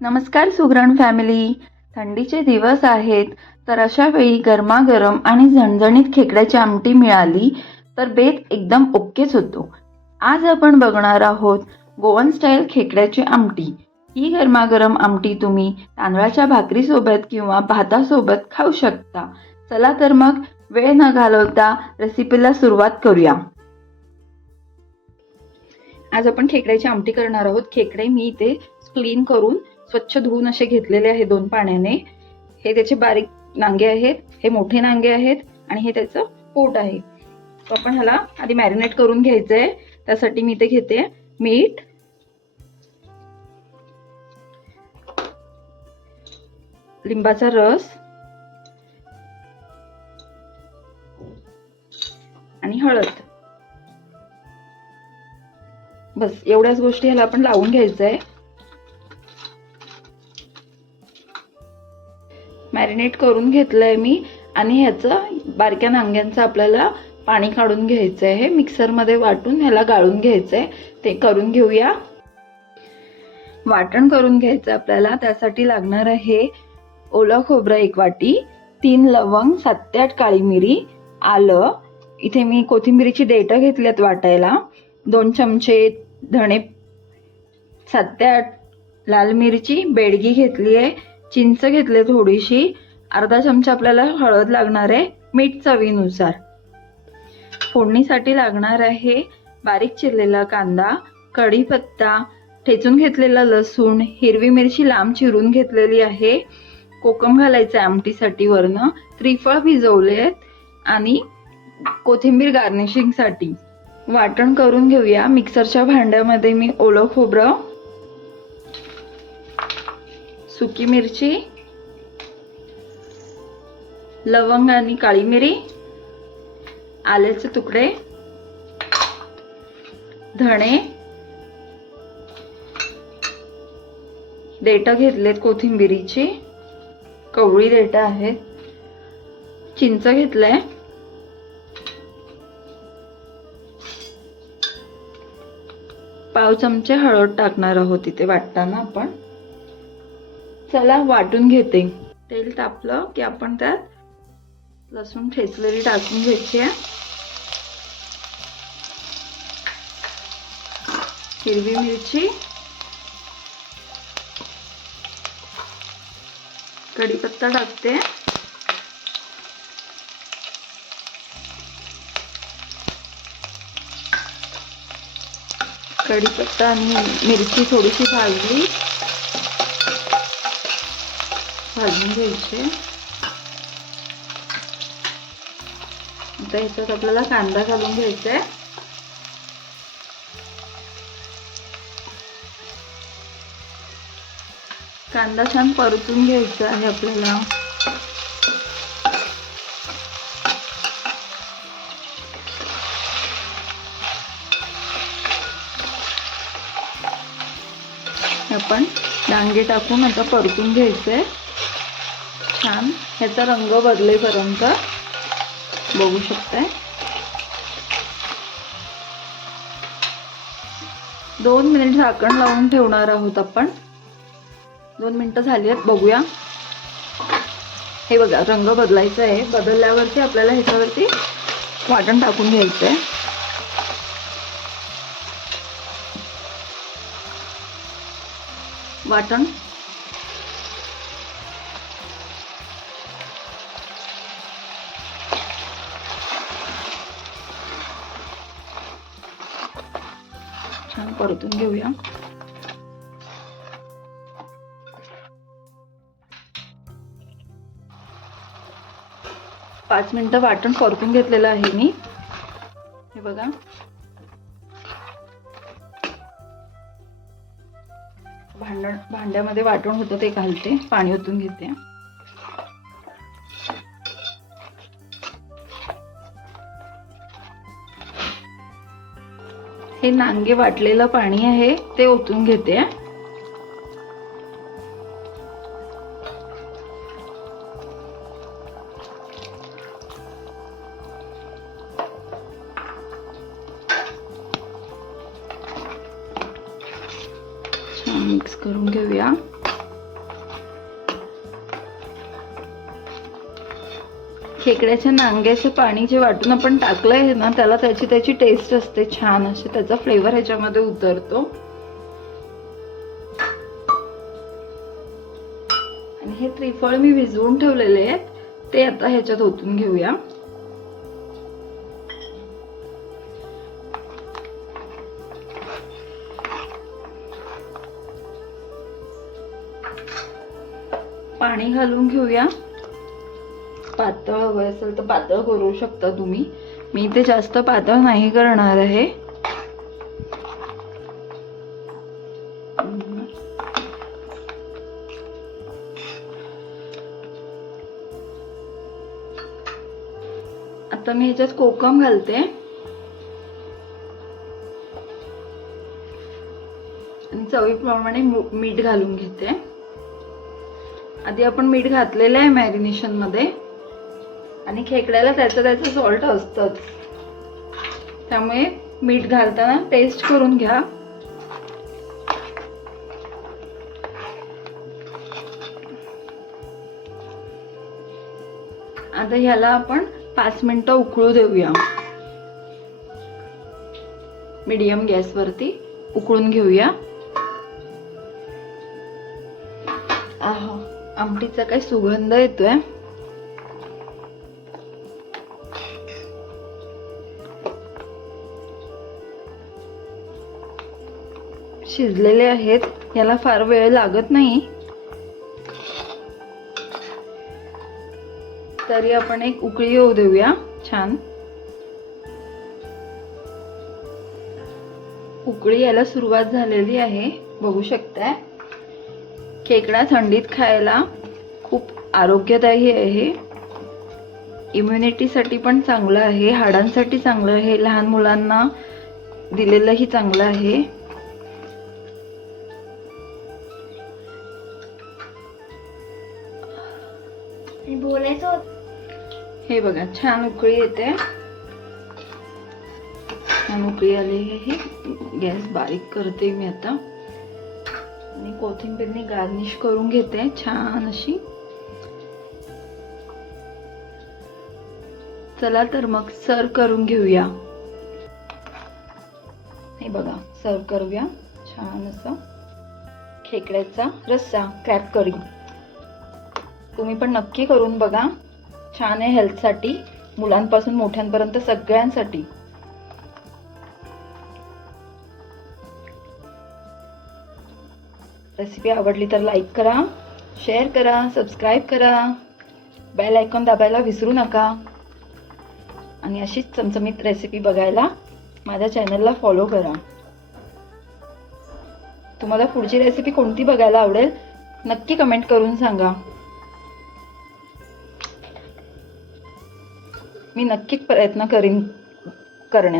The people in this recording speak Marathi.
नमस्कार सुगरण फॅमिली. थंडीचे दिवस आहेत, तर अशा वेळी गरमागरम आणि झणझणीत खेकड्याची आमटी मिळाली तर बेत एकदम ओकेच होतो. आज आपण बघणार आहोत गोवन स्टाईल खेकड्याची आमटी. ही गरमागरम आमटी तुम्ही तांदळाच्या भाकरीसोबत किंवा भातासोबत खाऊ शकता. चला तर मग वेळ न घालवता रेसिपीला सुरुवात करूया. आज आपण खेकड्याची आमटी करणार आहोत. खेकडे मी इथे क्लीन करून स्वच्छ धुवून असे घेतलेले आहे 2 पाण्याने. हे त्याचे बारीक नांगे आहेत, हे मोठे नांगे आहेत आणि हे त्याचं पोट आहे. आपण ह्याला आधी मॅरिनेट करून घ्यायचंय. त्यासाठी मी इथे घेते मीठ, लिंबाचा रस आणि हळद. बस एवढ्याच गोष्टी ह्याला आपण लावून घ्यायचंय. मॅरिनेट करून घेतलंय मी आणि ह्याचं बारक्या नांग्यांचं आपल्याला पाणी काढून घ्यायचं आहे. मिक्सरमध्ये वाटून ह्याला गाळून घ्यायचंय. ते करून घेऊया. वाटण करून घ्यायचं आपल्याला. त्यासाठी लागणार आहे ओलं खोबरं 1 वाटी, 3 लवंग, 7 ते 8 काळी मिरी, आलं. इथे मी कोथिंबीरीची देठं घेतल्यात वाटायला. 2 चमचे धणे, 7 ते 8 लाल मिरची, बेडगी घेतली आहे, चिंच घेतली थोडीशी, अर्धा चमचा आपल्याला हळद लागणार आहे, मीठ चवीनुसार. फोडणीसाठी लागणार आहे बारीक चिरलेला कांदा, कढीपत्ता, ठेचून घेतलेला लसूण, हिरवी मिरची लांब चिरून घेतलेली आहे, कोकम घालायचं आमटीसाठी वरनं, त्रिफळ भिजवलेत आणि कोथिंबीर गार्निशिंगसाठी. वाटण करून घेऊया. मिक्सरच्या भांड्यामध्ये मी ओलं खोबरं, सुकी मिरची, लवंग आणि काळी मिरी, आल्याचे तुकडे, धणे, देठं घेतलेत कोथिंबीरीची, कवळी देठं आहेत, चिंच घेतलंय, पाव चमचे हळद टाकणार आहोत इथे वाटताना आपण. चला वाटून घेते. तेल तापलं की आपण त्यात लसूण ठेचलेली टाकून घ्यायची आहे, हिरवी मिरची, कढीपत्ता टाकते, कढीपत्ता आणि मिरची थोडीशी भाजून घ्यायची. आता ह्याच्यात आपल्याला कांदा घालून घ्यायचा आहे. कांदा छान परतून घ्यायचा आहे आपल्याला. आपण डांगे टाकून आता परतून घ्यायचंय छान. ह्याचा रंग बदलेपर्यंत बघू शकताय. 2 मिनिट झाकण लावून ठेवणार आहोत आपण. 2 मिनिटं झाली आहेत, बघूया. हे बघा रंग बदलायचा आहे. बदलल्यावरती आपल्याला ह्याच्यावरती वाटण टाकून घ्यायचं आहे. वाटण छान परतून घेऊया. पाच मिनिटं वाटण परतून घेतलेलं आहे मी. हे बघा भांड्यामध्ये वाटण होतं ते घालते, पाणी ओतून घेते. हे नांगे वाटलेलं पाणी आहे ते ओतून घेते. मिक्स करून घेऊया. खेकड्याच्या नांग्याचं पाणी जे वाटून आपण टाकलंय ना, त्याला त्याची टेस्ट असते छान, असे त्याचा फ्लेवर ह्याच्यामध्ये उतरतो. आणि हे त्रिफळ मी भिजवून ठेवलेले आहेत, ते आता ह्याच्यात ओतून घेऊया. पाणी घालून घेऊया. पातळ हवं असेल तर पातळ करू शकता तुम्ही. मी ते जास्त पातळ नाही करणार आहे. आता मी ह्याच्यात कोकम घालते आणि चवीप्रमाणे मीठ घालून घेते. आधी आपण मीठ घातलेलं आहे मॅरिनेशन मध्ये, आणि खेकड्याला त्याचं सॉल्ट असतंच, त्यामुळे मीठ घालताना टेस्ट करून घ्या. आता ह्याला आपण 5 मिनिटं उकळू देऊया. मीडियम गॅसवरती उकळून घेऊया. आहा, आमटीचा काही सुगंध येतोय. शिजलेले आहेत, याला फार वेळ लागत नाही. तरी आपण एक उकळी येऊ देऊया छान. उकळी यायला सुरुवात झालेली आहे, बघू शकताय. खेकडा थंडीत खायला खूप आरोग्यदायी आहे. इम्युनिटीसाठी पण चांगलं आहे, हाडांसाठी चांगलं आहे, लहान मुलांना दिलेलंही चांगलं आहे. हे बघा, छान उकळी येते. छान उकळी आली आहे. गॅस बारीक करते मी आता आणि कोथिंबीरने गार्निश करून घेते छान अशी. चला तर मग सर्व करून घेऊया. हे बघा, सर्व करूया छान असं खेकड्याचा रस्सा, क्रॅब करी. तुम्ही पण नक्की करून बघा, छान आहे हेल्थसाठी, मुलांपासून मोठ्यांपर्यंत सगळ्यांसाठी. रेसिपी आवडली तर लाईक करा, शेअर करा, सबस्क्राईब करा, बेल आयकॉन दाबायला विसरू नका. आणि अशीच चमचमीत रेसिपी बघायला माझ्या चॅनलला फॉलो करा. तुम्हाला पुढची रेसिपी कोणती बघायला आवडेल नक्की कमेंट करून सांगा. मी नक्की प्रयत्न करीन करण्याचा.